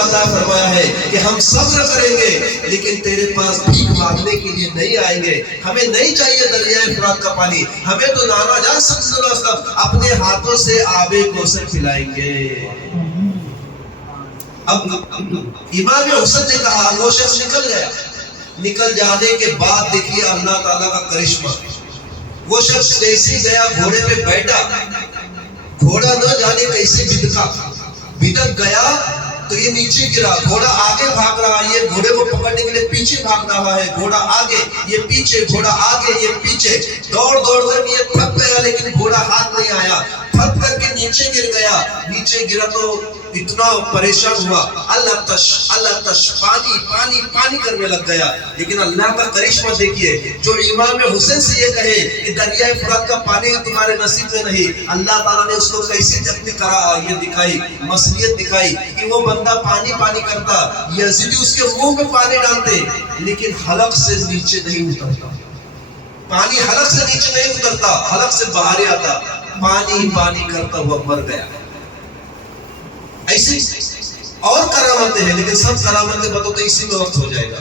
عطا فرمایا ہے کہ ہم صبر کریں گے لیکن تیرے پاس بھیک مانگنے کے لیے نہیں آئیں گے. ہمیں نہیں چاہیے دریائے فرات کا پانی, ہمیں تو نانا جان صلی اللہ علیہ وسلم اپنے ہاتھوں سے آب کوثر پلائیں گے. اب امام حسن نے کہا, وہ شخص نکل گیا. نکل جانے کے بعد دیکھیے اللہ تعالیٰ کا کرشمہ. وہ شخص جیسے گیا گھوڑے پہ بیٹھا, گھوڑا نہ جانے کیسے بدک گیا تو یہ نیچے گرا. گھوڑا آگے بھاگ رہا, یہ گھوڑے کو پکڑنے کے لیے پیچھے بھاگ رہا ہے. گھوڑا آگے, یہ پیچھے, گھوڑا آگے, یہ پیچھے. دوڑ کر یہ تھک گیا لیکن گھوڑا ہاتھ نہیں آیا. تھک کر کے نیچے گر گیا. نیچے گرا تو اتنا پریشان ہوا, اللہ تش پانی پانی پانی کرنے لگ گیا. لیکن اللہ کا کرشمہ دیکھیے, جو امام حسین سے یہ کہے کہ دریائے فرات کا پانی تمہارے نصیب میں نہیں, اللہ تعالیٰ نے اس کو کیسی اپنی یہ دکھائی, مصلیت دکھائی کہ وہ بندہ پانی پانی کرتا. یزیدی اس کے منہ میں پانی ڈالتے لیکن حلق سے نیچے نہیں اترتا. پانی حلق سے نیچے نہیں اترتا, حلق سے باہر آتا. پانی پانی کرتا ہوا مر گیا. ایسی اور کرامتیں ہیں لیکن سب کرامتیں بتو تو اسی میں وقت ہو جائے گا.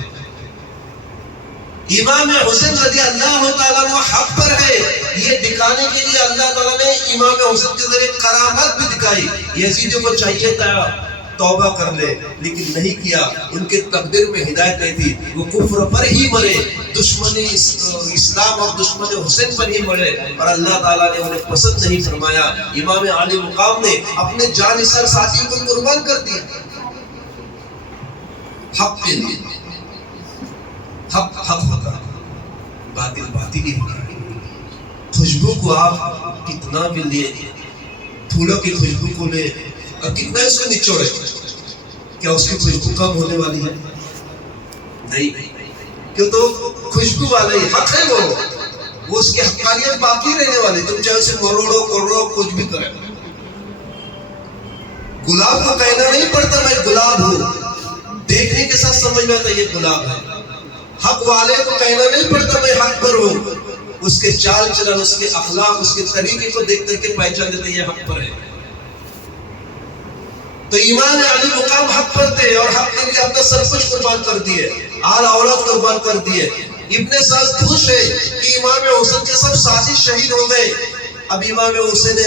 امام حسین رضی اللہ تعالیٰ عنہ حق پر ہے, یہ دکھانے کے لیے اللہ تعالیٰ نے امام حسین کے ذریعے کرامت بھی دکھائی. یزیدیوں کو چاہیے تھا توبہ کر لے لیکن نہیں کیا. ان کے تقدیر میں ہدایت نہیں تھی, وہ کفر پر ہی مرے, دشمنی اسلام اور دشمن حسین پر ہی مرے, اور اللہ تعالیٰ نے انہیں پسند نہیں فرمایا. امام علی مقام نے اپنے جان نثار ساتھیوں کو قربان کر دیا حق کے لیے. حق حق ہوتا, باطل باطل ہی ہوتا. خوشبو کو آپ کتنا بھی لے, پھولوں کی خوشبو کو لے اور کتنا اس کو نچوڑے, کیا اس کی خوشبو کم ہونے والی ہے؟ نہیں, کیوں تو خوشبو والا ہی حق ہے. وہ اس کی حقانیت باقی رہنے والی. تم چاہے اسے مروڑو کروڑو کچھ بھی کرے. گلاب کو کہنا نہیں پڑتا میں گلاب ہوں, دیکھنے کے ساتھ سمجھ میں آتا یہ گلاب ہے. حق والے کو کہنا نہیں پڑتا میں حق پر ہوں, اس کے چال چلن, اس کے اخلاق, اس کے طریقے کو دیکھ کر کے پہچان دیتے یہ حق پر ہے. تو امام علی مقام حق پر تھے اور حق کے لیے اپنا سب کچھ قربان کر دیے, آل اولاد قربان کر دیے. ابن سعد خوش ہے کہ امام حسین کے سب ساتھی شہید ہو گئے. اب امام حسین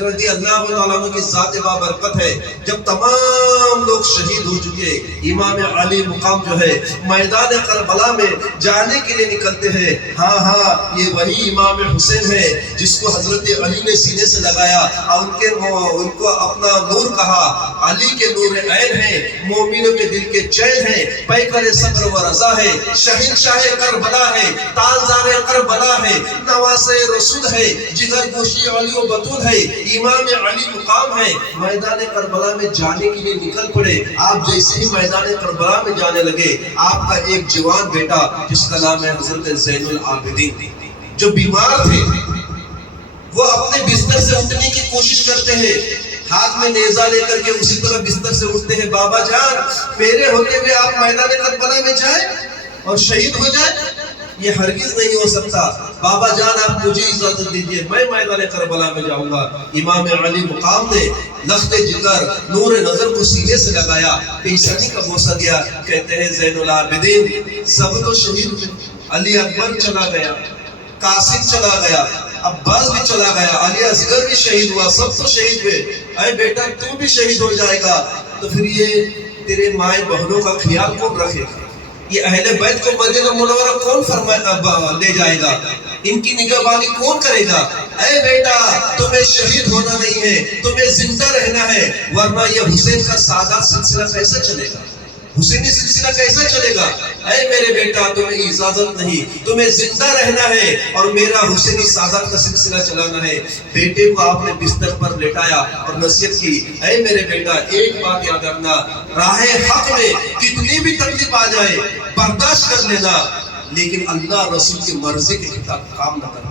رضی اللہ عنہ کی ذات بابرکت ہے, جب تمام لوگ شہید ہو چکے, امام علی مقام جو ہے میدان کربلا میں جانے کے لیے نکلتے ہیں. ہاں یہ وہی امام حسین ہے جس کو حضرت علی نے سینے سے لگایا اور ان کو اپنا نور کہا. علی کے نور عین ہے, مومنوں کے دل کے چین ہے, پیکر صبر و رضا ہے, شہنشاہ کربلا ہے, تاجدار کربلا ہے, نواز رسول ہے, جگر گوشی علی و بطول ہے, امام علی مقام ہے. میدان کربلا میں جانے کے لیے نکل پڑے. آپ جیسے ہی میدان کربلا میں جانے لگے, آپ کا ایک جوان بیٹا جس کا نام ہے حضرت زین العابدین, جو بیمار تھے, وہ اپنے بستر سے اٹھنے کی کوشش کرتے ہیں, ہاتھ میں نیزہ لے کر کے اسی طرح بستر سے اٹھتے ہیں. بابا جان, میرے ہوتے ہوئے آپ میدان کربلا میں جائیں اور شہید ہو جائیں, یہ ہرگز نہیں ہو سکتا. بابا جان آپ مجھے اجازت دیجئے, میں میدان کربلا میں جاؤں گا. امام علی مقام نے لخت جگر, نور نظر کو سینے سے لگایا, پیشانی کا بوسہ دیا. کہتے ہیں زین العابدین سب تو شہید ہوئے, علی اکبر چلا گیا, قاسم چلا گیا, عباس بھی چلا گیا, علی اصغر بھی شہید ہوا, سب تو شہید ہوئے. اے بیٹا تو بھی شہید ہو جائے گا تو پھر یہ تیرے مائیں بہنوں کا خیال کون رکھے گا؟ یہ اہل بیت کو مدینہ منورہ کون لے جائے گا؟ ان کی نگہبانی کون کرے گا؟ اے بیٹا تمہیں شہید ہونا نہیں ہے, تمہیں زندہ رہنا ہے, ورنہ یہ حسین کا سادات سلسلہ کیسے چلے گا؟ حسینی سلسلہ کیسے چلے گا؟ اے میرے بیٹا تمہیں اجازت نہیں, تمہیں زندہ رہنا ہے اور میرا حسینی سادات کا سلسلہ چلانا ہے. بیٹے کو آپ نے بستر پر لٹایا اور نصیحت کی, اے میرے بیٹا ایک بات یاد رکھنا, راہ حق میں کتنی بھی تکلیف آ جائے برداشت کر لینا, لیکن اللہ رسول کی مرضی کے خلاف کام نہ کرنا.